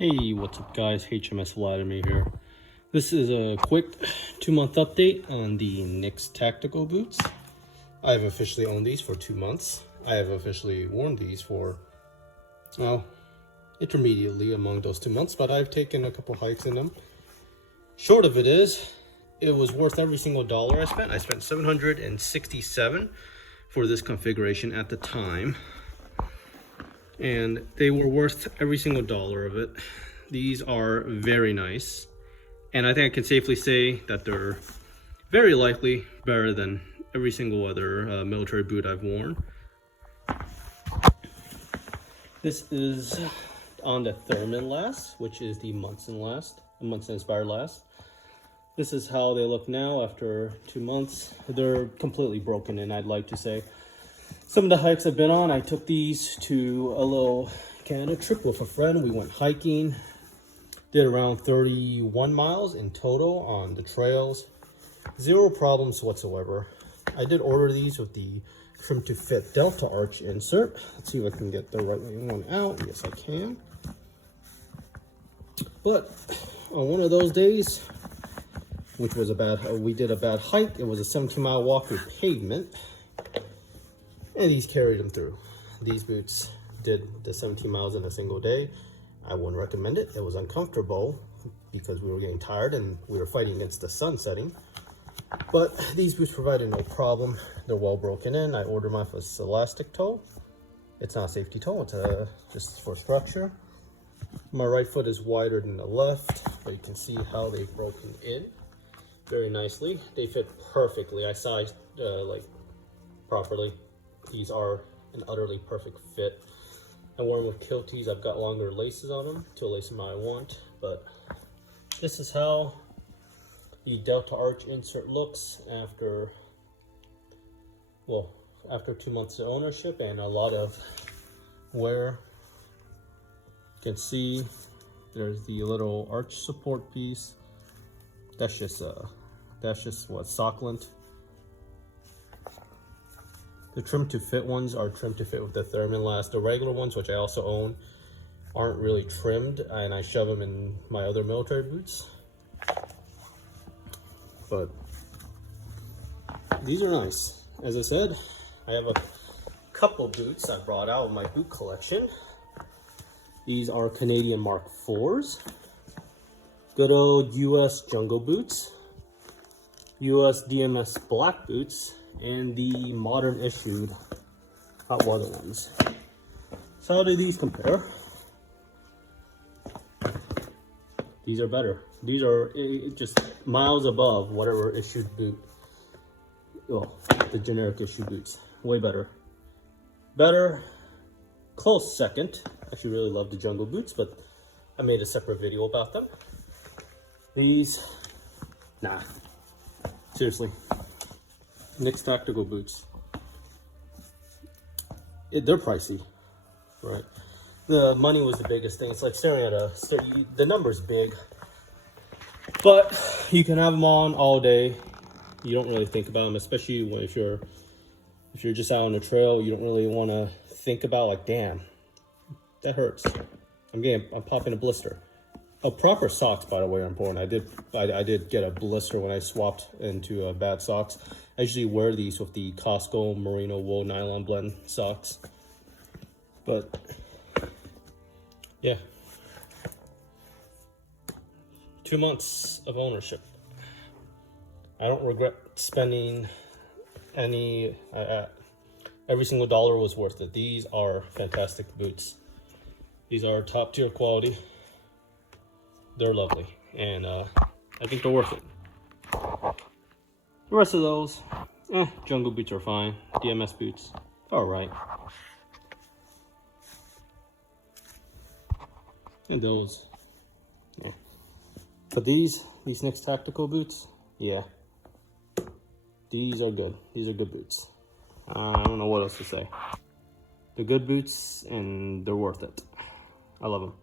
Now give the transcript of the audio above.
Hey, what's up guys, HMS Vladimir here. This is a quick 2-month update on the NYX tactical boots. I've officially owned these for 2 months. I have officially worn these for, well, intermediately among those 2 months, but I've taken a couple hikes in them. Short of it is, it was worth every single dollar I spent. I spent $767 for this configuration at the time. And they were worth every single dollar of it. These are very nice, and I think I can safely say that they're very likely better than every single other military boot I've worn. This is on the Thurman last, which is the Munson inspired last. This is how they look now after 2 months. They're completely broken in, I'd like to say. Some of the hikes I've been on, I took these to a little Canada trip with a friend. We went hiking, did around 31 miles in total on the trails. Zero problems whatsoever. I did order these with the trim to fit Delta arch insert. Let's see if I can get the right one out. Yes, I can. But on one of those days, which was we did a bad hike. It was a 17-mile walk through pavement. And these carried them through. These boots did the 17 miles in a single day. I wouldn't recommend it. It was uncomfortable because we were getting tired and we were fighting against the sun setting. But these boots provided no problem. They're well broken in. I ordered mine for this elastic toe. It's not a safety toe, it's just for structure. My right foot is wider than the left, but you can see how they've broken in very nicely. They fit perfectly. I sized properly. These are an utterly perfect fit. I wore them with kilties. I've got longer laces on them to lace them how I want, but this is how the Delta arch insert looks after 2 months of ownership and a lot of wear. You can see there's the little arch support piece. That's just what, sock lint. The trim to fit ones are trim to fit with the Thurman last. The regular ones, which I also own, aren't really trimmed, and I shove them in my other military boots. But these are nice. As I said, I have a couple boots I brought out of my boot collection. These are Canadian Mark IVs. Good old US jungle boots. US DMS black boots. And the modern issued hot weather ones. So how do these compare? These are better. These are just miles above whatever issued boot. Oh, the generic issued boots. Way better. Better. Close second. I actually really love the jungle boots, but I made a separate video about them. These, nah. Seriously. NYX tactical boots. They're pricey, right? The money was the biggest thing. It's like staring at the number's big, but you can have them on all day. You don't really think about them, especially if you're just out on the trail. You don't really want to think about, like, damn, that hurts. I'm popping a blister. Oh, proper socks, by the way, are important. I did get a blister when I swapped into bad socks. I usually wear these with the Costco merino wool nylon blend socks. But yeah, 2 months of ownership. I don't regret spending any. Every single dollar was worth it. These are fantastic boots. These are top tier quality. They're lovely, and I think they're worth it. The rest of those, jungle boots are fine. DMS boots, all right. And those, yeah. But these NYX tactical boots, yeah. These are good. These are good boots. I don't know what else to say. They're good boots, and they're worth it. I love them.